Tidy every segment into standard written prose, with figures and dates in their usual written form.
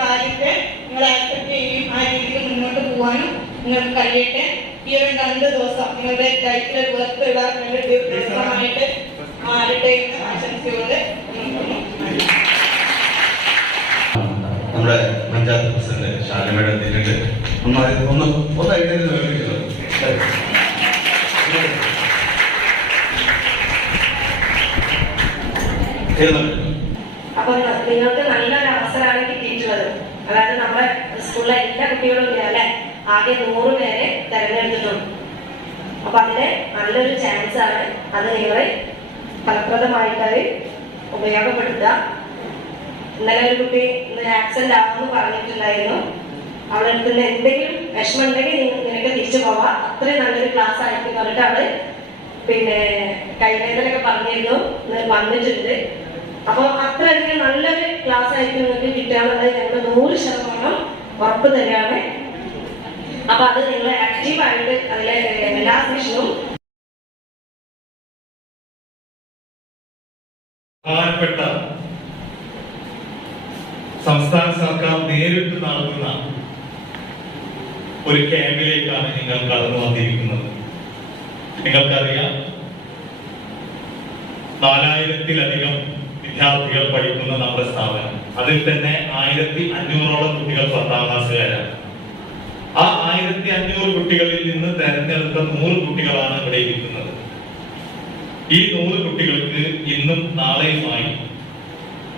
കാര്യത്തെ നിങ്ങൾ ആക്സെപ്റ്റ് ചെയ്യുകയും ആ രീതിയിൽ മുന്നോട്ട് പോകാനും നിങ്ങൾക്ക് കഴിയട്ടെ. ഈ ഒരു 2 ദിവസം നിങ്ങളുടെ ലൈഫിൽ വേർത്തിടാൻ വേണ്ടി ദിവസമായിട്ട് മാറട്ടെ എന്ന് ആശംസയോടെ നമ്മുടെ പഞ്ചായത്ത് പ്രസിഡന്റ് ശാലമേടെ എത്തിയിട്ടുണ്ട്. ഒന്ന് ഐഡിയ അപ്പൊ നിങ്ങൾക്ക് നല്ലൊരു അവസരമാണ് കിട്ടിയിട്ടുള്ളത്. അതായത് നമ്മുടെ സ്കൂളിലെ എല്ലാ കുട്ടികളും അല്ലെ ആകെ 100 പേരെ തെരഞ്ഞെടുത്തിട്ടുണ്ട്. അപ്പൊ അതിന് നല്ലൊരു ചാൻസ് ആണ്. അത് നിങ്ങൾ ഫലപ്രദമായിട്ട് ഉപയോഗപ്പെടുത്തുക. ഇന്നലെ ഒരു കുട്ടി ആക്സിഡന്റ് ആകുമെന്ന് പറഞ്ഞിട്ടുണ്ടായിരുന്നു. അവളുടെ അടുത്ത് എന്തെങ്കിലും വിഷമം ഉണ്ടെങ്കിൽ നിനക്ക് തിരിച്ചു പോവാം, അത്രയും നല്ലൊരു ക്ലാസ് ആയിരിക്കും പറഞ്ഞിട്ട് അവള് കൈവേദനൊക്കെ പറഞ്ഞിരുന്നു, വന്നിട്ടുണ്ട്. അപ്പൊ അത്രയധികം നല്ലൊരു ക്ലാസ് ആയിരിക്കും നിങ്ങൾക്ക് കിട്ടുകയെന്നുള്ളത് ഞങ്ങൾ 100% ഉറപ്പ് തരികയാണ്. അപ്പൊ അത് നിങ്ങൾ ആക്റ്റീവായിട്ട് അതിലെ എല്ലാ സെഷനും പ്രധാനപ്പെട്ട സംസ്ഥാന സർക്കാർ നേരിട്ട് നടത്തുന്ന ഒരു ക്യാമ്പിലേക്കാണ് നിങ്ങൾ കടന്നു വന്നിരിക്കുന്നത്. നിങ്ങൾക്കറിയാം, 4000-ലധികം വിദ്യാർത്ഥികൾ പഠിക്കുന്ന നമ്മുടെ സ്ഥാപനം, അതിൽ തന്നെ 1500ഓളം കുട്ടികൾ 10ാം ക്ലാസ്സുകാരാണ്. ആ 1500 കുട്ടികളിൽ നിന്ന് തെരഞ്ഞെടുത്ത 100 കുട്ടികളാണ് ഇവിടെ ഇരിക്കുന്നത്. ഈ 100 കുട്ടികൾക്ക് ഇന്നും നാളെയുമായി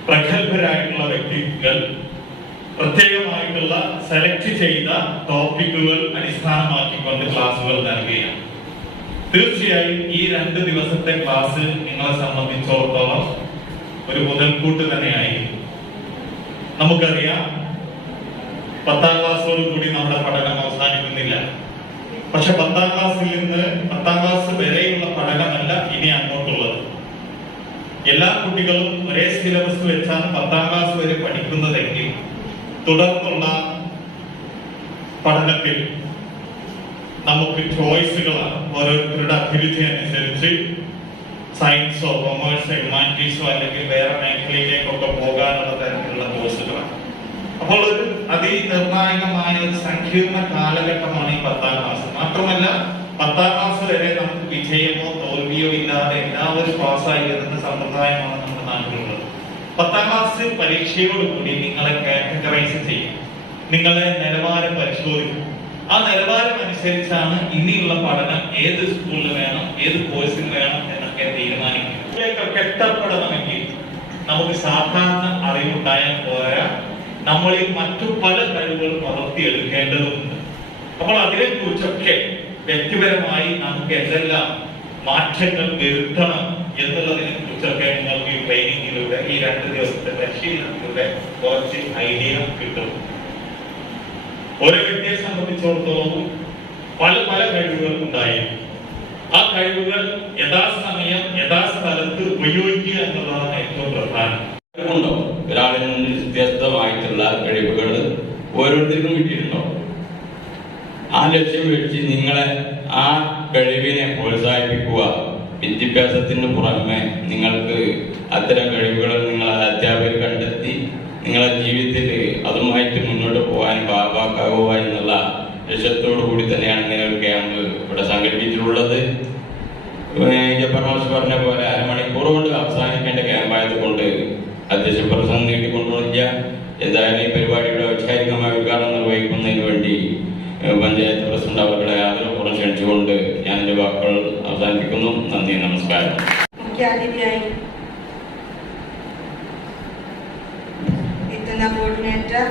പ്രഗത്ഭരായിട്ടുള്ള വ്യക്തികൾ പ്രത്യേകമായിട്ടുള്ള സെലക്ട് ചെയ്ത ടോപ്പിക്കുകൾ അടിസ്ഥാനമാക്കിക്കൊണ്ട് ക്ലാസുകൾ നൽകുകയാണ്. തീർച്ചയായും ഈ 2 ദിവസത്തെ ക്ലാസ് നിങ്ങളെ സംബന്ധിച്ചിടത്തോളം ഒരു മുതൽക്കൂട്ട് തന്നെയായിരിക്കും. നമുക്കറിയാം, 10ാം ക്ലാസ്സോട് കൂടി നമ്മുടെ പഠനം അവസാനിക്കുന്നില്ല. പക്ഷെ 10ാം ക്ലാസ്സിൽ നിന്ന് 10ാം ക്ലാസ് വരെയുള്ള പഠനമല്ല ഇനി അങ്ങോട്ടുള്ളത്. എല്ലാ കുട്ടികളും ഒരേ സിലബസ് വെച്ചാണ് 10ാം ക്ലാസ് വരെ പഠിക്കുന്നതെങ്കിൽ തുടർന്നുള്ള പഠനത്തിൽ നമുക്ക് ചോയ്സുകളാണ്. ഓരോരുത്തരുടെ അഭിരുചി അനുസരിച്ച് സയൻസോ കൊമേഴ്സോ ഹ്യൂമാനിറ്റീസോ അല്ലെങ്കിൽ വേറെ മേഖലയിലേക്കൊക്കെ പോകാനുള്ള തരത്തിലുള്ള കോഴ്സുകളാണ്. അപ്പോൾ ഒരു അതിനിർണായകമായ ഒരു സങ്കീർണ കാലഘട്ടമാണ് ഈ 10ാം ക്ലാസ്. മാത്രമല്ല, 10ാം ക്ലാസ് വരെ നമുക്ക് വിജയമോ തോൽവിയോ ഇല്ലാതെ എല്ലാവരും പാസ്സായി വരുന്ന സമ്പ്രദായമാണ് നമ്മുടെ നാട്ടിലുള്ളത്. 10ാം ക്ലാസ് പരീക്ഷയോടുകൂടി നിങ്ങളെ കാറ്റഗറൈസ് ചെയ്യും, നിങ്ങളെ നിലവാരം പരിശോധിക്കും. ആ നിലവാരം അനുസരിച്ചാണ് ഇനിയുള്ള പഠനം ഏത് സ്കൂളിൽ വേണം, ഏത് കോഴ്സിൽ വേണം എന്നൊക്കെ തീരുമാനിക്കും. ഇതിലേക്കൊക്കെ എത്തപ്പെടണമെങ്കിൽ നമുക്ക് സാധാരണ അറിവുണ്ടായാൽ പോരാ, നമ്മളിൽ മറ്റു പല കഴിവുകളും വളർത്തിയെടുക്കേണ്ടതുണ്ട്. അപ്പോൾ അതിനെ കുറിച്ചൊക്കെ വ്യക്തിപരമായി നമുക്ക് എന്തെല്ലാം മാറ്റങ്ങൾ വരുത്തണം എന്നുള്ളതിനെ കുറിച്ചൊക്കെ നിങ്ങൾക്ക് ഈ ട്രെയിനിങ്ങിലൂടെ, ഈ 2 ദിവസത്തെ പരിശീലനത്തിലൂടെ കുറച്ച് ഐഡിയ കിട്ടും. ഓരോ വ്യക്തിയെ സംബന്ധിച്ചിടത്തോളം പല പല കഴിവുകൾ ഉണ്ടായിരിക്കും. ആ കഴിവുകൾ യഥാസമയം യഥാസ്ഥലത്ത് ഉപയോഗിക്കുക എന്നുള്ളതാണ് ഏറ്റവും പ്രധാനം. ഒരാളിൽ നിന്ന് വ്യത്യസ്തമായിട്ടുള്ള കഴിവുകൾ ഓരോരുത്തർക്കും കിട്ടിയിട്ടുണ്ടോ? ആ ലക്ഷ്യം വെച്ച് നിങ്ങളെ ആ കഴിവിനെ പ്രോത്സാഹിപ്പിക്കുക. വിദ്യാഭ്യാസത്തിന് പുറമെ നിങ്ങൾക്ക് അത്തരം കഴിവുകൾ നിങ്ങളെ അധ്യാപകർ കണ്ടെത്തി നിങ്ങളെ ജീവിതത്തിൽ അതുമായിട്ട് മുന്നോട്ട് പോകാൻ ഭാഗമാക്കുക എന്നുള്ള ലക്ഷ്യത്തോടു കൂടി തന്നെയാണ് ഇങ്ങനെ ഒരു ക്യാമ്പ് ഇവിടെ സംഘടിപ്പിച്ചിട്ടുള്ളത്. പരമാവധി പറഞ്ഞ പോലെ 1/2 മണിക്കൂർ കൊണ്ട് അവസാനിക്കേണ്ട ക്യാമ്പായതുകൊണ്ട് അധ്യക്ഷ പ്രസംഗം നീട്ടിക്കൊണ്ടുപോയില്ല. എന്തായാലും ഈ പരിപാടിയുടെ ഔപചാരികമായ ഉദ്ഘാടനം നിർവഹിക്കുന്നതിന് വേണ്ടി പഞ്ചായത്ത് പ്രസിഡന്റ് അവരുടെ ആദരപൂർവ്വം ക്ഷണിച്ചുകൊണ്ട് ഞാൻ എന്റെ വാക്കുകൾ അവസാനിപ്പിക്കുന്നു. നന്ദി, നമസ്കാരം. മുഖ്യാതിഥിയായി എത്തുന്ന കോർഡിനേറ്റർ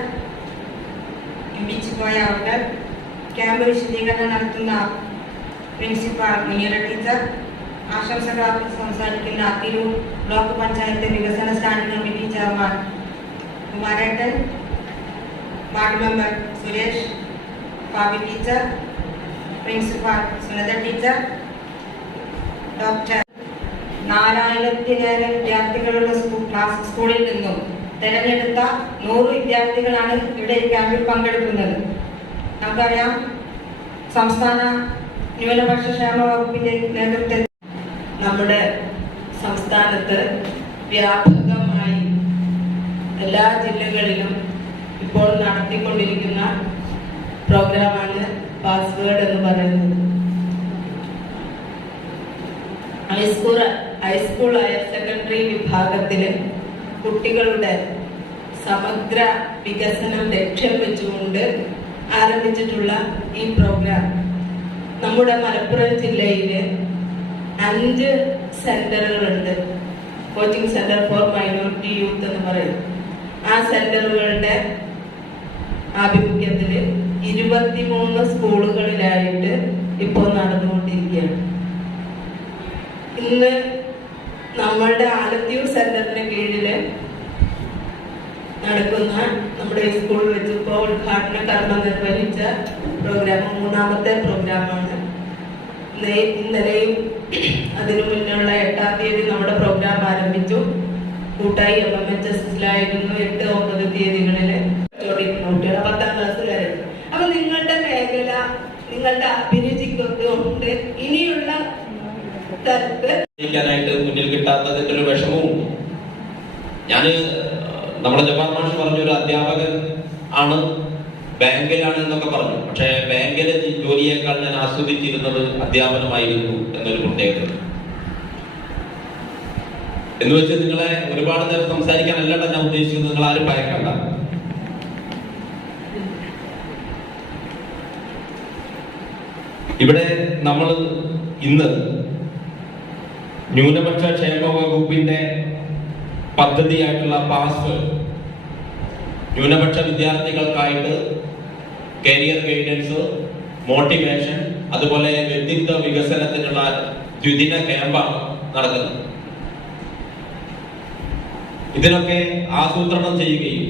പോയ അവർ, ക്യാമ്പ് വിശദീകരണം നടത്തുന്ന പ്രിൻസിപ്പാൾ മുനിയറ ടീച്ചർ, ആശംസകൾ സംസാരിക്കുന്ന തിരൂർ ബ്ലോക്ക് പഞ്ചായത്ത് വികസന സ്റ്റാൻഡിംഗ് കമ്മിറ്റി ചെയർമാൻ കുമാരേട്ടൻ, ward member Suresh, Pavi teacher, principal Sunanda teacher, doctor 4000-ലേറെ വിദ്യാർത്ഥികളുള്ള സ്കൂളിൽ നിന്നും തെരഞ്ഞെടുത്ത 100 വിദ്യാർത്ഥികളാണ് ഇവിടെ ക്യാമ്പിൽ പങ്കെടുക്കുന്നത്. നമുക്കറിയാം, സംസ്ഥാന ന്യൂനപക്ഷ ക്ഷേമ വകുപ്പിന്റെ നേതൃത്വത്തിൽ നമ്മുടെ സംസ്ഥാനത്ത് വ്യാപകമായി എല്ലാ ജില്ലകളിലും ഇപ്പോൾ നടത്തിക്കൊണ്ടിരിക്കുന്ന പ്രോഗ്രാമാണ് പാസ്വേഡ് എന്ന് പറയുന്നത്. ഹൈസ്കൂൾ ഹയർ സെക്കൻഡറി വിഭാഗത്തിലെ കുട്ടികളുടെ സമഗ്ര വികസനം ലക്ഷ്യം വെച്ചുകൊണ്ട് ആരംഭിച്ചിട്ടുള്ള ഈ പ്രോഗ്രാം നമ്മുടെ മലപ്പുറം ജില്ലയിൽ 5 സെന്ററുകളുണ്ട്. Coaching centre for minority youth എന്ന് പറയും. ആ സെന്ററുകളുടെ ആഭിമുഖ്യത്തിൽ 23 സ്കൂളുകളിലായിട്ട് ഇപ്പോൾ നടന്നുകൊണ്ടിരിക്കുകയാണ്. ഇന്ന് നമ്മളുടെ ആലത്തിയൂർ സെന്ററിന്റെ കീഴിൽ നടക്കുന്ന നമ്മുടെ സ്കൂളിൽ വെച്ച് ഇപ്പോൾ ഉദ്ഘാടന കർമ്മം നിർവഹിച്ച പ്രോഗ്രാം 3ാമത്തെ പ്രോഗ്രാമാണ്. ഇന്നലെയും അതിനു മുന്നുള്ള 8ാം തീയതി നമ്മുടെ പ്രോഗ്രാം ആരംഭിച്ചു. കൂട്ടായി MMHSലായിരുന്നു 8, 9 തീയതികളിൽ കുട്ടികൾ 10ാം ക്ലാസ് വരെ. അപ്പൊ നിങ്ങളുടെ മേഖല, നിങ്ങളുടെ അഭിരുചിക്കൊക്കെ ഉണ്ട്. ഇനിയുള്ള തരത്ത് മുന്നിൽ കിട്ടാത്തതിന്റെ ഒരു വിഷമവും. ഞാന് നമ്മുടെ ജവാൻ മാഷ് പറഞ്ഞൊരു അധ്യാപകൻ ആണ്, ബാങ്കിലാണ് എന്നൊക്കെ പറഞ്ഞു. പക്ഷെ ബാങ്കിലെ ജോലിയേക്കാൾ ഞാൻ ആസ്വദിച്ചിരുന്നത് അധ്യാപനമായിരുന്നു എന്നൊരു പ്രത്യേകത. എന്ന് വെച്ചാൽ നിങ്ങളെ ഒരുപാട് നേരം സംസാരിക്കാനല്ല ഞാൻ ഉദ്ദേശിക്കുന്നത്. നിങ്ങൾ ആരും ഭയക്കണ്ട. ഇവിടെ നമ്മൾ ഇന്ന് ന്യൂനപക്ഷ ക്ഷേമ വകുപ്പിന്റെ പദ്ധതിയായിട്ടുള്ള പാസ്വേഡ്, ന്യൂനപക്ഷ വിദ്യാർത്ഥികൾക്കായിട്ട് കരിയർ ഗൈഡൻസ്, മോട്ടിവേഷൻ, അതുപോലെ വ്യക്തിത്വ വികസനത്തിനുള്ള ദ്വിദിന ക്യാമ്പാണ് നടക്കുന്നത്. ഇതിനൊക്കെ ആസൂത്രണം ചെയ്യുകയും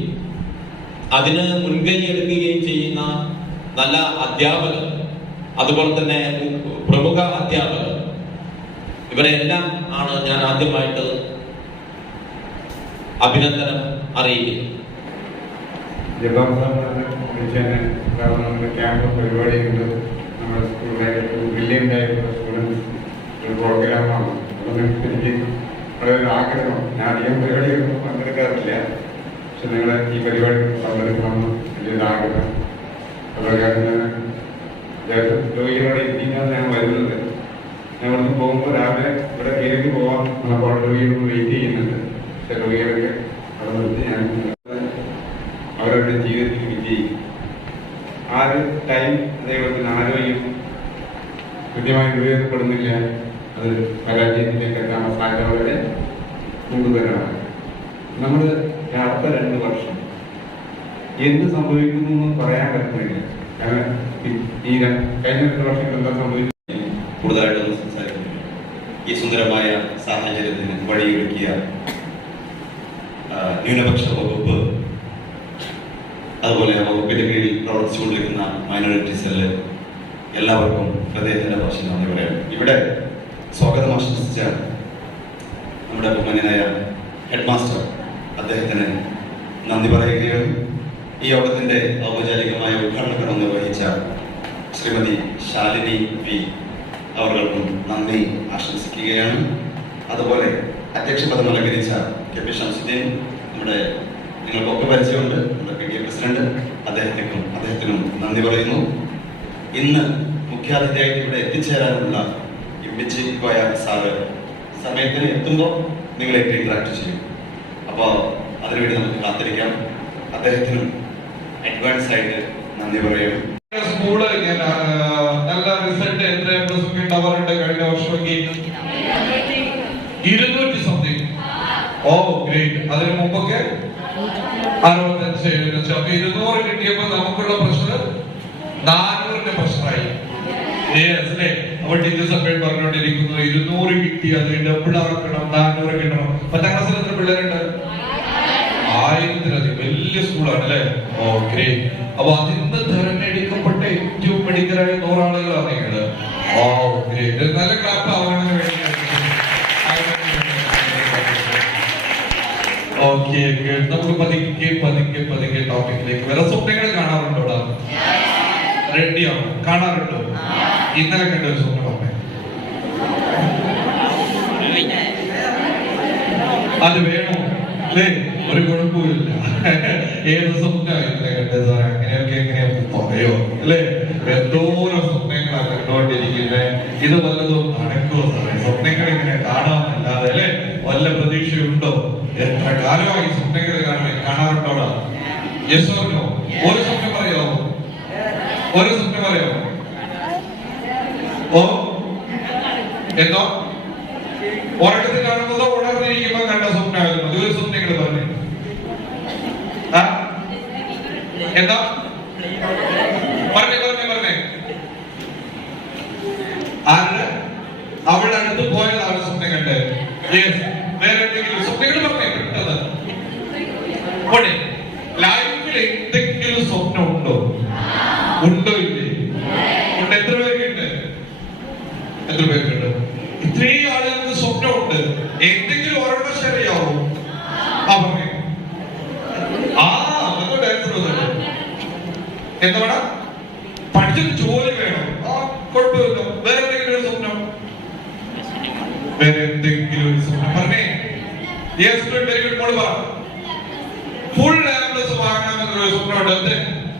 അതിന് മുൻകൈ എടുക്കുകയും ചെയ്യുന്ന നല്ല അധ്യാപകർ, അതുപോലെ തന്നെ പ്രമുഖ അധ്യാപകർ, ഇവരെല്ലാം ആണ് ഞാൻ ആദ്യമായിട്ട് അഭിനന്ദനം അറിയിക്കുന്നത്. ക്യാമ്പ് പരിപാടിയുണ്ട്. നമ്മുടെ സ്കൂളിലെ ബ്രില്യൻ്റ് ആയിട്ടുള്ള സ്റ്റുഡൻസ് ഒരു പ്രോഗ്രാമാണ്. എനിക്ക് വളരെ ആഗ്രഹം. ഞാൻ അധികം പരിപാടികളൊന്നും പങ്കെടുക്കാറില്ല, പക്ഷെ നിങ്ങളെ ഈ പരിപാടി പങ്കെടുക്കണമെന്ന് വലിയൊരു ആഗ്രഹം. അതുപോലെ രോഗികളോട് എത്തിക്കാതെ ഞാൻ വരുന്നത്. ഞാൻ ഇവിടുന്ന് പോകുമ്പോൾ രാവിലെ ഇവിടെ കയറി പോകാൻ നമ്മൾ രോഗികൾ വെയിറ്റ് ചെയ്യുന്നുണ്ട്. പക്ഷെ രോഗികളൊക്കെ അവിടെ നിർത്തി ഞാൻ അവരുടെ ജീവിതത്തിൽ വിജയിക്കും. ആ ഒരു ടൈം അതേപോലെ തന്നെ ആരോഗ്യം കൃത്യമായി ഉപയോഗപ്പെടുന്നില്ല. അത് പരാജയത്തിലേക്ക് എത്താൻ സാധ്യതയുടെ കൂടുതലാണ്. നമ്മൾ അടുത്ത 2 വർഷം എന്ത് സംഭവിക്കുന്നു എന്ന് പറയാൻ പറ്റുന്നില്ല. കാരണം ഈ കഴിഞ്ഞ 2 വർഷം എന്താ സംഭവിച്ചു കൂടുതലായിട്ടൊന്നും സംസാരിക്കുന്നു. ഈ സുന്ദരമായ സാഹചര്യത്തിന് വഴിയൊരുക്കിയ ന്യൂനപക്ഷ വകുപ്പ്, അതുപോലെ വകുപ്പിന്റെ കീഴിൽ പ്രവർത്തിച്ചുകൊണ്ടിരിക്കുന്ന മൈനോറിറ്റി സെല്ല്, എല്ലാവർക്കും ഹൃദയത്തിന്റെ ഭാഷ നന്ദി പറയാം. ഇവിടെ സ്വാഗതം ആശംസിച്ച നമ്മുടെ ബഹുമാന്യനായ ഹെഡ് മാസ്റ്റർ, അദ്ദേഹത്തിന് നന്ദി പറയുകയാണ്. ഈ യോഗത്തിന്റെ ഔപചാരികമായ ഉദ്ഘാടന കർമ്മം നിർവഹിച്ച ശ്രീമതി ശാലിനി പി അവർക്കും നന്ദി ആശംസിക്കുകയാണ്. അതുപോലെ അധ്യക്ഷപദം അലങ്കരിച്ച കെ.പി. ഷംസുദ്ദീൻ, നമ്മുടെ നിങ്ങൾക്കൊക്കെ പരിചയമുണ്ട്, നമ്മുടെ PTA പ്രസിഡന്റ്, അദ്ദേഹത്തിനും നന്ദി പറയുന്നു. ഇന്ന് മുഖ്യാതിഥിയായിട്ട് ഇവിടെ എത്തിച്ചേരാനുള്ള MBC സാറ് സമയത്തിന് എത്തുമ്പോൾ നിങ്ങളായിട്ട് ഇന്ററാക്ട് ചെയ്യും. അപ്പോൾ അതിനുവേണ്ടി നമുക്ക് കാത്തിരിക്കാം. അദ്ദേഹത്തിനും അഡ്വാൻസ് ആയിട്ട് നന്ദി പറയുന്നു. സ്കൂള് നല്ല റിസൾട്ട് എത്ര ഉണ്ടാവാറുണ്ട് കഴിഞ്ഞ വർഷമൊക്കെ 200 സംതിങ്. ഓ ഗ്രേറ്റ്. അതിന് മുമ്പൊക്കെ 65. അപ്പൊ 200 കിട്ടിയപ്പോ നമുക്കുള്ള പ്രഷർ 400ന്റെ പ്രഷറായി. അല്ലേ? അപ്പൊ ടീച്ചേഴ്സ് എപ്പോഴും പറഞ്ഞുകൊണ്ടിരിക്കുന്നു 200 കിട്ടി, അതിന് ഡബിൾ ആക്കണം, 400 കിട്ടണം. 10ാം ക്ലാസ്സിൽ എത്ര പിള്ളേരുണ്ട്? 1000-ലധികം. വലിയ സ്കൂളാണ് അല്ലേ? ഓ ഗ്രേറ്റ്. അപ്പൊ അതിന്ന് തെരഞ്ഞെടുക്കപ്പെട്ട ഏറ്റവും മെഡിക്കലായ 100 ആളുകളാണ് നിങ്ങള്. ഓ ഗ്രേറ്റ്. നല്ല ക്ലാപ്പ് ആവാനും വേണ്ടി. ഓക്കെ, നമുക്ക് പതുക്കെ ടോപ്പിക്കിലേക്ക് വരാം. സ്വപ്നങ്ങൾ കാണാറുണ്ടോടാ? റെഡിയാണോ? കാണാറുണ്ടോ? ഇന്നലെ കണ്ട ഒരു സ്വപ്നം അത് വേണോ? അല്ലേ? ഒരു കുഴപ്പമില്ല. ഏത് സ്വപ്നമായില്ലേ കണ്ടത് സാറേ? അങ്ങനെയൊക്കെ എങ്ങനെയാ പറയോ അല്ലേ? എന്തോരം സ്വപ്നങ്ങളാണ് കണ്ടുകൊണ്ടിരിക്കുന്നത്. ഇത് വല്ലതും നടക്കുമോ സാറേ? സ്വപ്നങ്ങൾ ഇങ്ങനെ കാണാമെന്നല്ലാതെ അല്ലേ വല്ല പ്രതീക്ഷയുണ്ടോ? എത്ര കാലമായി സ്വപ്നങ്ങൾ കാണാറുണ്ടോടാ? Yes or no? ഒരു സ്വപ്നം പറയോ? ഒരു സ്വപ്നം പറയോ? ഓ എന്തോ ഉറക്കത്തിൽ കാണുന്നതോ ഉണർന്നിരിക്കുമ്പോ കണ്ട സ്വപ്നമായിരുന്നു? ഒരു സ്വപ്നങ്ങൾ പറഞ്ഞു. എന്താ പറഞ്ഞേ ആരുടെ അവളുടെ അടുത്ത് പോയതാണ് സ്വപ്നം കണ്ട്? വേറെ എന്തെങ്കിലും സ്വപ്നങ്ങൾ പറഞ്ഞേ കിട്ടത്? ലൈഫിൽ എന്തെങ്കിലും സ്വപ്നം ഉണ്ടോ? ഉണ്ടോ ഇല്ലേ? ഉണ്ട്. എത്ര പേർക്കുണ്ട്? എത്ര പേർക്കുണ്ട്? ഇത്രയും ആളുകൾക്ക് സ്വപ്നമുണ്ട്. എന്തെങ്കിലും ഒരെണ്ണം ശരിയാവും. പറഞ്ഞേ. അതുകൊണ്ട് ആൻസർ എന്താ വേണം? പഠിച്ചിട്ട് ജോലി വേണം. കുഴപ്പമില്ല. വേറെ എന്തെങ്കിലും ഒരു സ്വപ്നം? വേറെ എന്തെങ്കിലും ഒരു സ്വപ്നം പറഞ്ഞേ. ഫുൾ ആംബുലൻസ് വാങ്ങണമെന്നൊരു സ്വപ്നമുണ്ട്. എന്ത്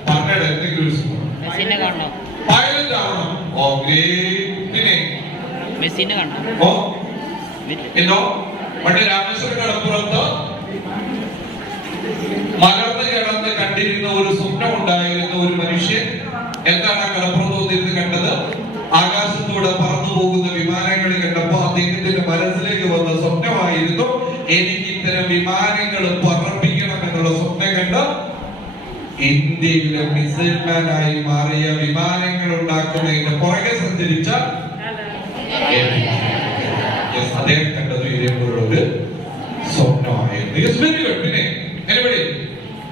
പറഞ്ഞത്? എന്തെങ്കിലും ഒരു സ്വപ്നം. പൈലറ്റ് ആവണം. Oh great. പിന്നെ ഓ എന്നോ പണ്ട് രാമേശ്വരം കടപ്പുറത്ത് മലർന്ന് കിടന്ന് കണ്ടിരുന്ന ഒരു സ്വപ്നം ഉണ്ടായിരുന്ന ഒരു മനുഷ്യൻ എന്താണ് ആ കടപ്പുറത്ത് കണ്ടത്? ആകാശത്തൂടെ പറന്നു പോകുന്ന വിമാനങ്ങൾ കണ്ടപ്പോ അദ്ദേഹത്തിന്റെ മനസ്സിലേക്ക് വന്ന സ്വപ്നമായിരുന്നു, എനിക്ക് ഇത്തരം വിമാനങ്ങൾ പറപ്പിക്കണം എന്നുള്ള സ്വപ്നം കണ്ട് ഇന്ത്യയിലെ മിസൈൽമാനായി മാറിയ വിമാനങ്ങൾ ഉണ്ടാക്കുന്നതിന് പുറകെ സഞ്ചരിച്ച അദ്ദേഹം കണ്ടത് ഇതേപോലൊരു സ്വപ്നമായിരുന്നു. പിന്നെ